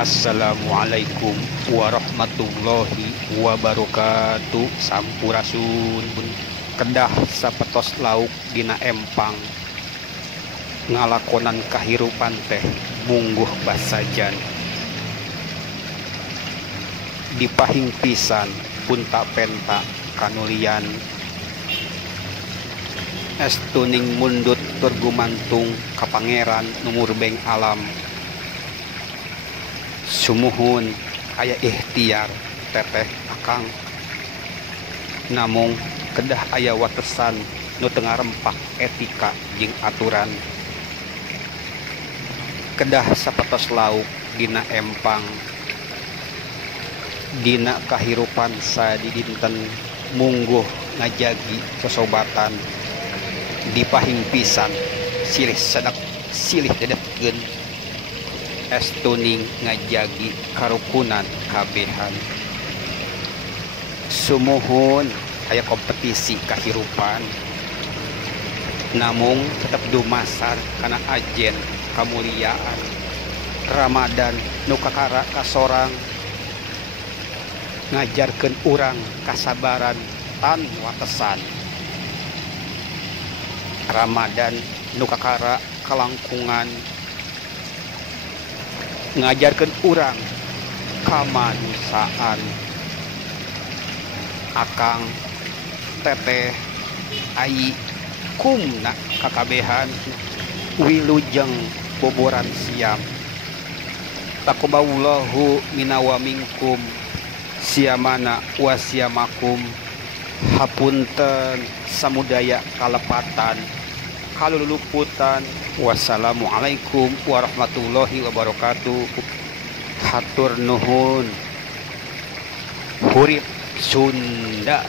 Assalamualaikum warahmatullahi wabarakatuh. Sampurasun pun kedah sapetos lauk dina empang ngalakonan kahirupan teh mungguh basajan dipahing pisan punta penta kanulian estuning mundut turgumantung ka pangeran numur beng alam sumuhun aya ikhtiar teteh akang namung kedah aya watesan nu tengah rempak etika jeung aturan kedah sapetos lauk dina empang dina kahirupan sadidinten mungguh ngajagi sosobatan dipahing pisan silih sedek silih dedetkeun estuning ngajagi karukunan kabehan sumuhun aya kompetisi kahirupan namung tetap dumasar kana ajen kamuliaan Ramadan nu kakara kasorang ngajarkeun urang kasabaran tan watesan Ramadan nu kakara kalangkungan ngajarkeun urang kamanusaan akang teteh ai kumna kakabehan wilujeng boboran siam taqabbalallahu minna wa minkum siamana wa siamakum hapunten samudaya kalepatan kaluluputan. Wassalamualaikum warahmatullahi wabarakatuh. Hatur nuhun. Hurip Sunda.